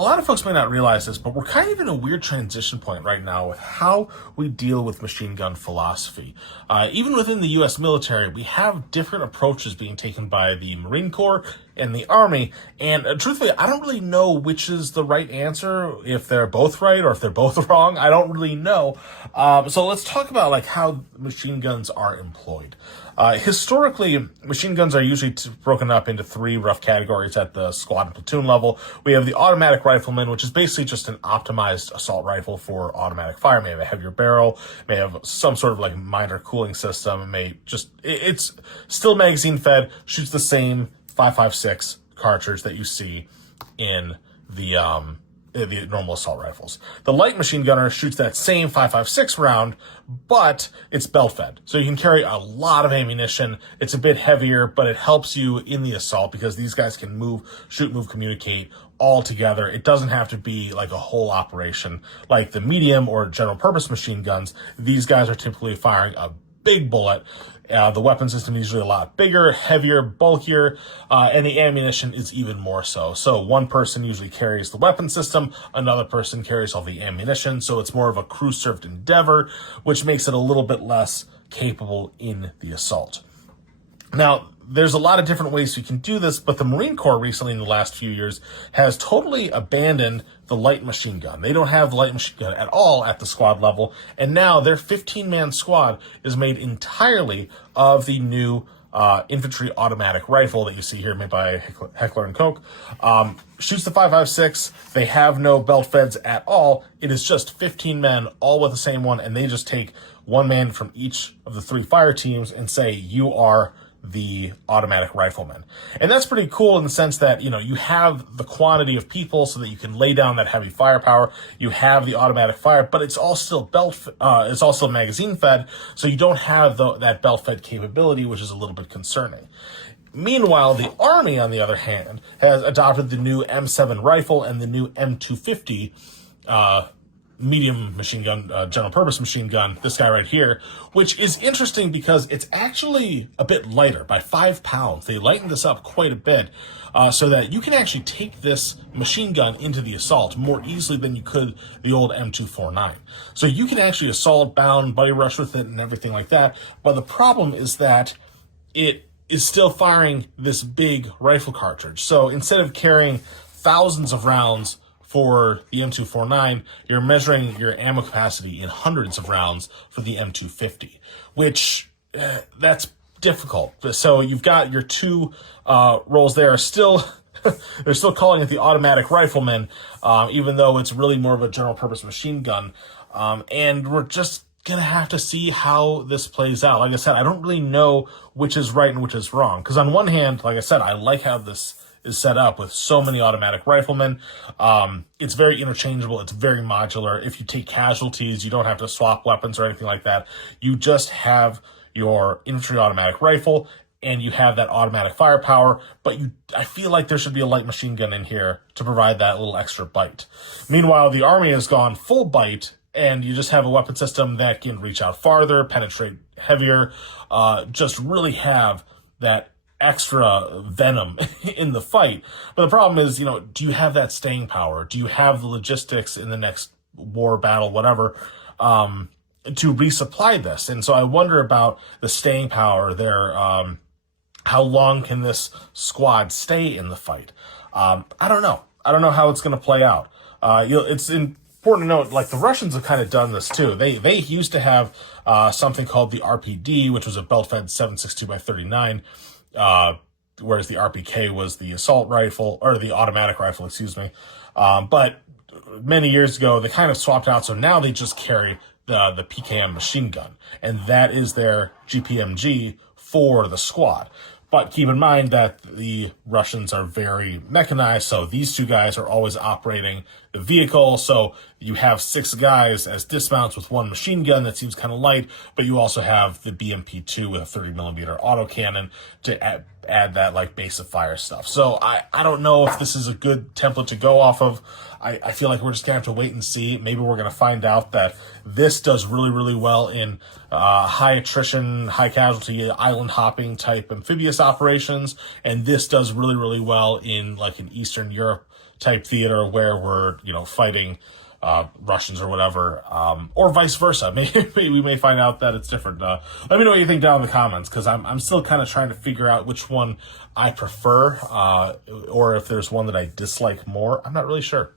a lot of folks may not realize this, but we're kind of in a weird transition point right now with how we deal with machine gun philosophy. Even within the U.S. military, we have different approaches being taken by the Marine Corps and the Army, and truthfully, I don't really know which is the right answer, if they're both right or if they're both wrong. I don't really know. So let's talk about like how machine guns are employed. Historically, machine guns are usually broken up into three rough categories at the squad and platoon level. We have the automatic rifleman, which is basically just an optimized assault rifle for automatic fire. It may have a heavier barrel, may have some sort of like minor cooling system, it's still magazine fed, shoots the same 5.56 cartridge that you see in the normal assault rifles. The light machine gunner shoots that same 5.56 round, but it's belt fed. So you can carry a lot of ammunition. It's a bit heavier, but it helps you in the assault because these guys can move, shoot, move, communicate all together. It doesn't have to be like a whole operation like the medium or general purpose machine guns. These guys are typically firing a big bullet. The weapon system is usually a lot bigger, heavier, bulkier, and the ammunition is even more so. So one person usually carries the weapon system, another person carries all the ammunition, so it's more of a crew-served endeavor, which makes it a little bit less capable in the assault. Now, there's a lot of different ways you can do this, but the Marine Corps recently in the last few years has totally abandoned the light machine gun. They don't have the light machine gun at all at the squad level, and now their 15-man squad is made entirely of the new infantry automatic rifle that you see here, made by Heckler & Koch. Shoots the 5.56. They have no belt feds at all. It is just 15 men, all with the same one, and they just take one man from each of the three fire teams and say, you are the automatic rifleman. And that's pretty cool in the sense that, you have the quantity of people so that you can lay down that heavy firepower. You have the automatic fire, but it's all still it's also magazine fed, so you don't have that belt fed capability, which is a little bit concerning. Meanwhile, the Army, on the other hand, has adopted the new M7 rifle and the new M250 medium machine gun, general purpose machine gun, this guy right here, which is interesting because it's actually a bit lighter by 5 pounds. They lightened this up quite a bit so that you can actually take this machine gun into the assault more easily than you could the old M249. So you can actually assault, bound, buddy rush with it and everything like that. But the problem is that it is still firing this big rifle cartridge. So instead of carrying thousands of rounds for the M249, you're measuring your ammo capacity in hundreds of rounds for the M250, which that's difficult. So you've got your two roles there. They're still calling it the automatic rifleman, even though it's really more of a general purpose machine gun. And we're just gonna have to see how this plays out. Like I said, I don't really know which is right and which is wrong. Because on one hand, like I said, I like how this is set up with so many automatic riflemen. It's very interchangeable. It's very modular. If you take casualties, you don't have to swap weapons or anything like that. You just have your infantry automatic rifle and you have that automatic firepower, but I feel like there should be a light machine gun in here to provide that little extra bite. Meanwhile, the Army has gone full bite, and you just have a weapon system that can reach out farther, penetrate heavier, just really have that extra venom in the fight. But the problem is, do you have that staying power? Do you have the logistics in the next war, battle, whatever, to resupply this? And so I wonder about the staying power there. How long can this squad stay in the fight? I don't know. I don't know how it's going to play out. It's important to note, like the Russians have kind of done this too. They used to have something called the RPD, which was a belt-fed 7.62 by 39. Whereas the RPK was the assault rifle, or the automatic rifle, excuse me. But many years ago, they kind of swapped out, so now they just carry the PKM machine gun, and that is their GPMG for the squad. But keep in mind that the Russians are very mechanized, so these two guys are always operating the vehicle. So you have 6 guys as dismounts with one machine gun that seems kind of light, but you also have the BMP-2 with a 30mm autocannon to add that like base of fire stuff. So I don't know if this is a good template to go off of. I feel like we're just going to have to wait and see. Maybe we're going to find out that this does really, really well in high attrition, high casualty, island hopping type amphibious operations, and this does really, really well in like an Eastern Europe type theater where we're, fighting Russians or whatever, or vice versa. Maybe we may find out that it's different. Let me know what you think down in the comments, because I'm still kind of trying to figure out which one I prefer, or if there's one that I dislike more. I'm not really sure.